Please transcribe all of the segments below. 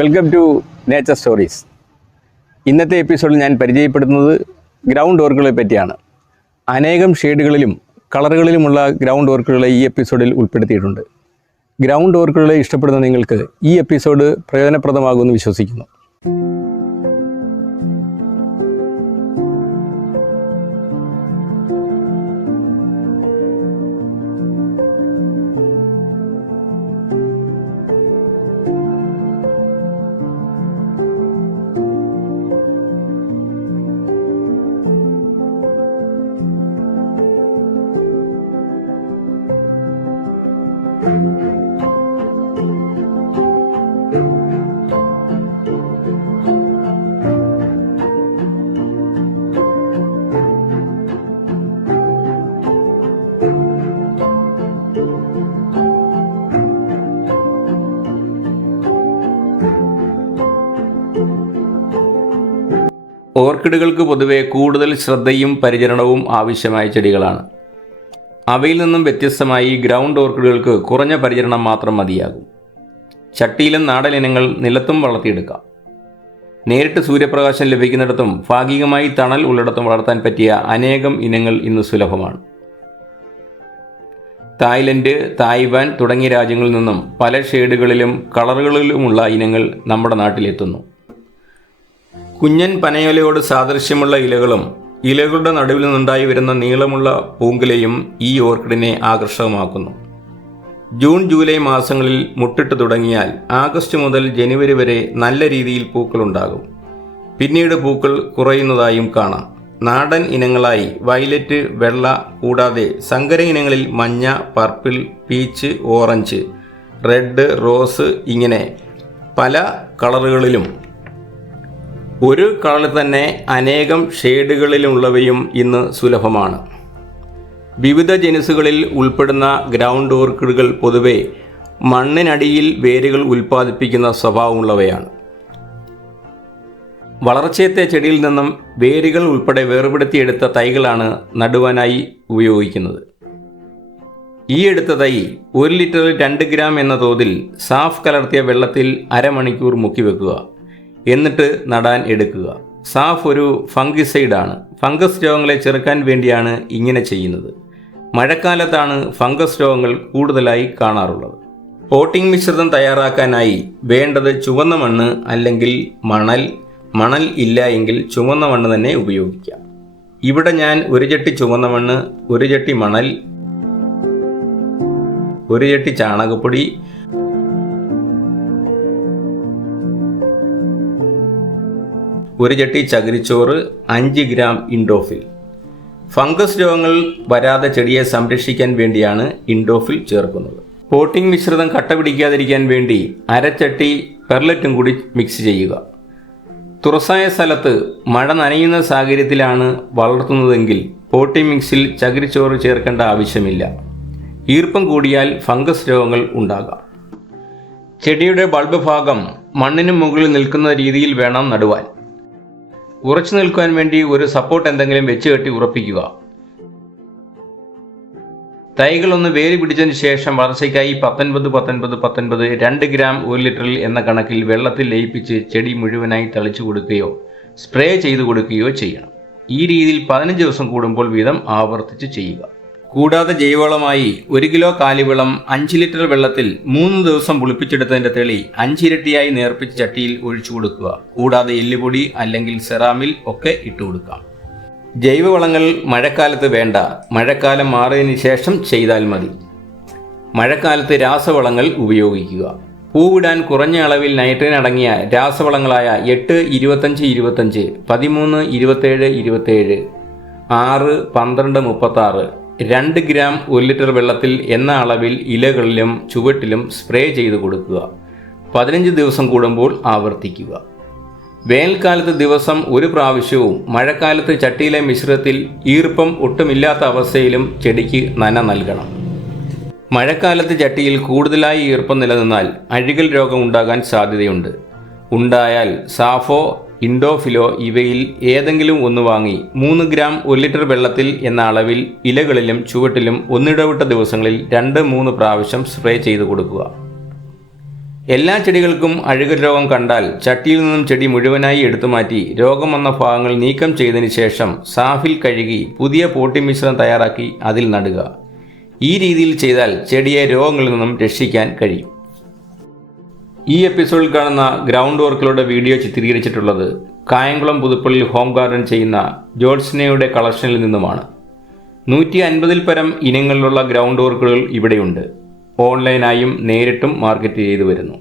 Welcome to nature stories. ഇന്നത്തെ എപ്പിസോഡിൽ ഞാൻ പരിചയപ്പെടുത്തുന്നത് ഗ്രൗണ്ട് വർക്കുകളെ പറ്റിയാണ്. അനേകം ഷെയ്ഡുകളിലും കളറുകളിലുമുള്ള ഗ്രൗണ്ട് വർക്കുകളെ ഈ എപ്പിസോഡിൽ ഉൾപ്പെടുത്തിയിട്ടുണ്ട്. ഗ്രൗണ്ട് വർക്കുകളെ ഇഷ്ടപ്പെടുന്ന നിങ്ങൾക്ക് ഈ എപ്പിസോഡ് പ്രയോജനപ്രദമാകുമെന്ന് വിശ്വസിക്കുന്നു. ഓർക്കിഡുകൾക്ക് പൊതുവെ കൂടുതൽ ശ്രദ്ധയും പരിചരണവും ആവശ്യമായ ചെടികളാണ്. അവയിൽ നിന്നും വ്യത്യസ്തമായി ഗ്രൗണ്ട് ഓർക്കിഡുകൾക്ക് കുറഞ്ഞ പരിചരണം മാത്രം മതിയാകും. ചട്ടിയിലും നാടൻ ഇനങ്ങൾ നിലത്തും വളർത്തിയെടുക്കാം. നേരിട്ട് സൂര്യപ്രകാശം ലഭിക്കുന്നിടത്തും ഭാഗികമായി തണൽ ഉള്ളിടത്തും വളർത്താൻ പറ്റിയ അനേകം ഇനങ്ങൾ ഇന്ന് സുലഭമാണ്. തായ്ലൻഡ്, തായ്വാൻ തുടങ്ങിയ രാജ്യങ്ങളിൽ നിന്നും പല ഷെയ്ഡുകളിലും കളറുകളിലുമുള്ള ഇനങ്ങൾ നമ്മുടെ നാട്ടിലെത്തുന്നു. കുഞ്ഞൻ പനയോലയോട് സാദൃശ്യമുള്ള ഇലകളും ഇലകളുടെ നടുവിൽ നിന്നുണ്ടായി വരുന്ന നീളമുള്ള പൂങ്കുലയും ഈ ഓർക്കിഡിനെ ആകർഷകമാക്കുന്നു. ജൂൺ ജൂലൈ മാസങ്ങളിൽ മുട്ടിട്ട് തുടങ്ങിയാൽ ആഗസ്റ്റ് മുതൽ ജനുവരി വരെ നല്ല രീതിയിൽ പൂക്കളുണ്ടാകും. പിന്നീട് പൂക്കൾ കുറയുന്നതായും കാണാം. നാടൻ ഇനങ്ങളായി വയലറ്റ്, വെള്ള കൂടാതെ സങ്കര ഇനങ്ങളിൽ മഞ്ഞ, purple, peach, orange, red, rose ഇങ്ങനെ പല കളറുകളിലും ഒരു കളറിൽ തന്നെ അനേകം ഷെയ്ഡുകളിലുള്ളവയും ഇന്ന് സുലഭമാണ്. വിവിധ ജനുസുകളിൽ ഉൾപ്പെടുന്ന ഗ്രൗണ്ട് ഓർക്കിഡുകൾ പൊതുവെ മണ്ണിനടിയിൽ വേരുകൾ ഉൽപ്പാദിപ്പിക്കുന്ന സ്വഭാവമുള്ളവയാണ്. വളർച്ചയെത്തിയ ചെടിയിൽ നിന്നും വേരുകൾ ഉൾപ്പെടെ വേർപെടുത്തിയെടുത്ത തൈകളാണ് നടുവാനായി ഉപയോഗിക്കുന്നത്. ഈ എടുത്ത തൈ 1 ലിറ്ററിൽ 2 ഗ്രാം എന്ന തോതിൽ സാഫ് കലർത്തിയ വെള്ളത്തിൽ അരമണിക്കൂർ മുക്കി വെക്കുക. എന്നിട്ട് നടാൻ എടുക്കുക. സാഫ് ഒരു ഫംഗിസൈഡാണ്. ഫംഗസ് രോഗങ്ങളെ ചെറുക്കാൻ വേണ്ടിയാണ് ഇങ്ങനെ ചെയ്യുന്നത്. മഴക്കാലത്താണ് ഫംഗസ് രോഗങ്ങൾ കൂടുതലായി കാണാറുള്ളത്. പോട്ടിംഗ് മിശ്രിതം തയ്യാറാക്കാനായി വേണ്ടത് ചുവന്ന മണ്ണ് അല്ലെങ്കിൽ മണൽ ഇല്ല എങ്കിൽ ചുവന്ന മണ്ണ് തന്നെ ഉപയോഗിക്കാം. ഇവിടെ ഞാൻ 1 ചട്ടി ചുവന്ന മണ്ണ്, 1 ചട്ടി മണൽ, 1 ചട്ടി ചാണകപ്പൊടി, 1 ചട്ടി ചകിരിച്ചോറ്, 5 ഗ്രാം ഇൻഡോഫിൽ. ഫംഗസ് രോഗങ്ങൾ വരാതെ ചെടിയെ സംരക്ഷിക്കാൻ വേണ്ടിയാണ് ഇൻഡോഫിൽ ചേർക്കുന്നത്. പോട്ടിംഗ് മിശ്രിതം കട്ട പിടിക്കാതിരിക്കാൻ വേണ്ടി 1/2 ചട്ടി പെർലറ്റും കൂടി മിക്സ് ചെയ്യുക. തുറസായ സ്ഥലത്ത് മഴ നനയുന്ന സാഹചര്യത്തിലാണ് വളർത്തുന്നതെങ്കിൽ പോട്ടിംഗ് മിക്സിൽ ചകിരിച്ചോറ് ചേർക്കേണ്ട ആവശ്യമില്ല. ഈർപ്പം കൂടിയാൽ ഫംഗസ് രോഗങ്ങൾ ഉണ്ടാകാം. ചെടിയുടെ ബൾബ് ഭാഗം മണ്ണിന് മുകളിൽ നിൽക്കുന്ന രീതിയിൽ വേണം നടുവാൻ. ഉറച്ചു നിൽക്കുവാൻ വേണ്ടി ഒരു സപ്പോർട്ട് എന്തെങ്കിലും വെച്ച് കെട്ടി ഉറപ്പിക്കുക. തൈകളൊന്ന് വേര് പിടിച്ചതിന് ശേഷം വളർച്ചയ്ക്കായി 19-19-19 2 ഗ്രാം 1 ലിറ്ററിൽ എന്ന കണക്കിൽ വെള്ളത്തിൽ ലയിപ്പിച്ച് ചെടി മുഴുവനായി തളിച്ചു കൊടുക്കുകയോ സ്പ്രേ ചെയ്തു കൊടുക്കുകയോ ചെയ്യണം. ഈ രീതിയിൽ 15 ദിവസം കൂടുമ്പോൾ വീതം ആവർത്തിച്ച് ചെയ്യുക. കൂടാതെ ജൈവവളമായി 1 കിലോ കാലിവളം 5 ലിറ്റർ വെള്ളത്തിൽ 3 ദിവസം പുളിപ്പിച്ചെടുത്തതിൻ്റെ തെളി 5 ഇരട്ടിയായി നേർപ്പിച്ച് ചട്ടിയിൽ ഒഴിച്ചു കൊടുക്കുക. കൂടാതെ എല്ലുപൊടി അല്ലെങ്കിൽ സെറാമിൽ ഒക്കെ ഇട്ടു കൊടുക്കാം. ജൈവവളങ്ങൾ മഴക്കാലത്ത് വേണ്ട. മഴക്കാലം മാറിയതിന് ശേഷം ചെയ്താൽ മതി. മഴക്കാലത്ത് രാസവളങ്ങൾ ഉപയോഗിക്കുക. പൂവിടാൻ കുറഞ്ഞ അളവിൽ നൈട്രജൻ അടങ്ങിയ രാസവളങ്ങളായ 8, 25, 25, 13, 27, 27, 6, 12, 36, 2 ഗ്രാം 1 ലിറ്റർ വെള്ളത്തിൽ എന്ന അളവിൽ ഇലകളിലും ചുവട്ടിലും സ്പ്രേ ചെയ്ത് കൊടുക്കുക. 15 ദിവസം കൂടുമ്പോൾ ആവർത്തിക്കുക. വേനൽക്കാലത്ത് ദിവസം 1 പ്രാവശ്യവും മഴക്കാലത്ത് ചട്ടിയിലെ മിശ്രിതത്തിൽ ഈർപ്പം ഒട്ടുമില്ലാത്ത അവസ്ഥയിലും ചെടിക്ക് നന നൽകണം. മഴക്കാലത്ത് ചട്ടിയിൽ കൂടുതലായി ഈർപ്പം നിലനിന്നാൽ അഴുകൽ രോഗം ഉണ്ടാകാൻ സാധ്യതയുണ്ട്. ഉണ്ടായാൽ സാഫോ, ഇൻഡോഫിലോ ഇവയിൽ ഏതെങ്കിലും ഒന്ന് വാങ്ങി 3 ഗ്രാം 1 ലിറ്റർ വെള്ളത്തിൽ എന്ന അളവിൽ ഇലകളിലും ചുവട്ടിലും ഒന്നിടവിട്ട ദിവസങ്ങളിൽ 2-3 പ്രാവശ്യം സ്പ്രേ ചെയ്ത് കൊടുക്കുക. എല്ലാ ചെടികൾക്കും അഴുകൽ രോഗം കണ്ടാൽ ചട്ടിയിൽ നിന്നും ചെടി മുഴുവനായി എടുത്തുമാറ്റി രോഗം വന്ന ഭാഗങ്ങൾ നീക്കം ചെയ്തതിന് ശേഷം സാഫിൽ കഴുകി പുതിയ പോട്ടി മിശ്രം തയ്യാറാക്കി അതിൽ നടുക. ഈ രീതിയിൽ ചെയ്താൽ ചെടിയെ രോഗങ്ങളിൽ നിന്നും രക്ഷിക്കാൻ കഴിയും. ഈ എപ്പിസോഡിൽ കാണുന്ന ഗ്രൗണ്ട് വർക്കുകളുടെ വീഡിയോ ചിത്രീകരിച്ചിട്ടുള്ളത് കായംകുളം പുതുപ്പള്ളിയിൽ ഹോം ഗാർഡൻ ചെയ്യുന്ന ജോത്സ്നയുടെ കളക്ഷനിൽ നിന്നുമാണ്. 150-ൽ പരം ഇനങ്ങളിലുള്ള ഗ്രൗണ്ട് വർക്കുകൾ ഇവിടെയുണ്ട്. ഓൺലൈനായും നേരിട്ടും മാർക്കറ്റ് ചെയ്തു വരുന്നു.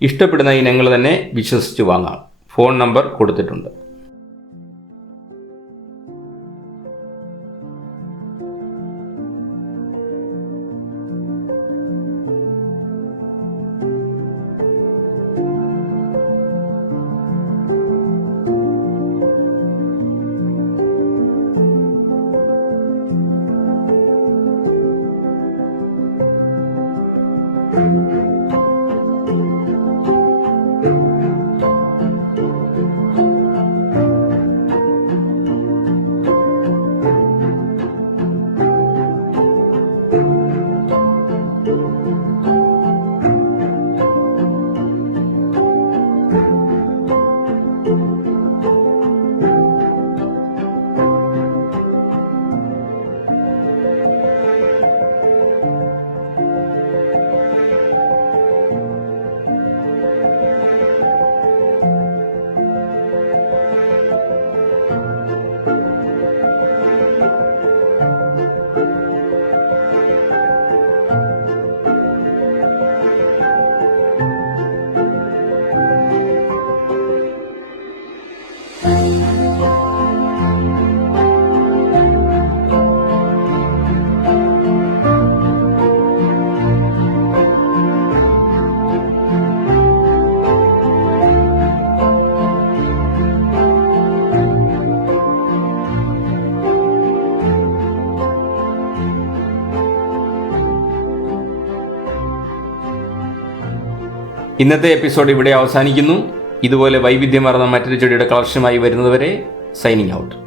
ഇഷ്ടപ്പെടുന്ന ഇനങ്ങൾ തന്നെ വിശ്വസിച്ച് വാങ്ങാം. ഫോൺ നമ്പർ കൊടുത്തിട്ടുണ്ട്. ഇന്നത്തെ എപ്പിസോഡ് ഇവിടെ അവസാനിക്കുന്നു. ഇതുപോലെ വൈവിധ്യമാർന്ന മറ്റൊരു ചെടിയുടെ കളക്ഷനുമായി വരുന്നതുവരെ സൈനിങ് ഔട്ട്.